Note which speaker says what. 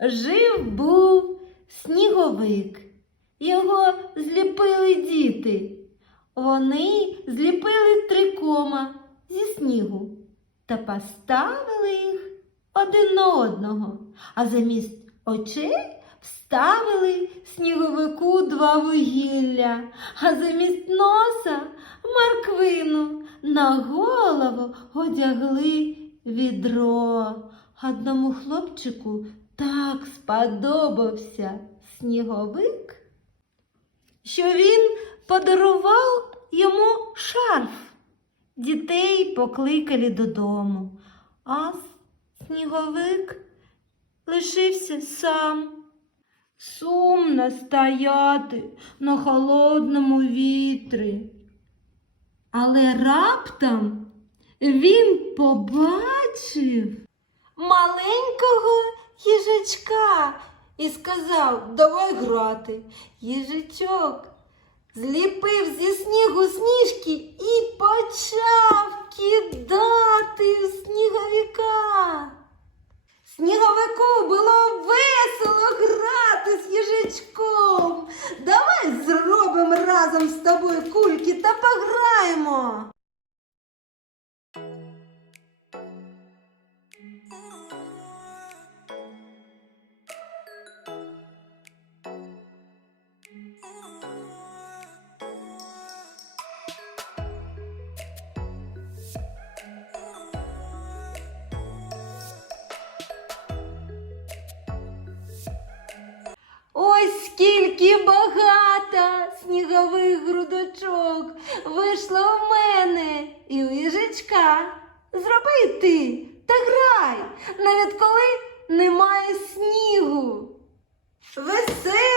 Speaker 1: Жив був сніговик. Його зліпили діти. Вони зліпили три кома зі снігу та поставили їх один на одного, а замість очей вставили сніговику два вугілля, а замість носа морквину на голову одягли відро. Одному хлопчику так сподобався сніговик, що він подарував йому шарф. Дітей покликали додому, а сніговик лишився сам. Сумно стояти на холодному вітрі. Але раптом він побачив маленького їжачка і сказав, давай грати. Їжачок зліпив зі снігу сніжки і почав кидати в сніговика. Сніговику було весело грати з їжачком. Давай зробимо разом з тобою кульки та пограємо. Ось скільки багато снігових грудочок вийшло в мене і у їжачка. Зроби ти та грай, навіть коли немає снігу. Веселий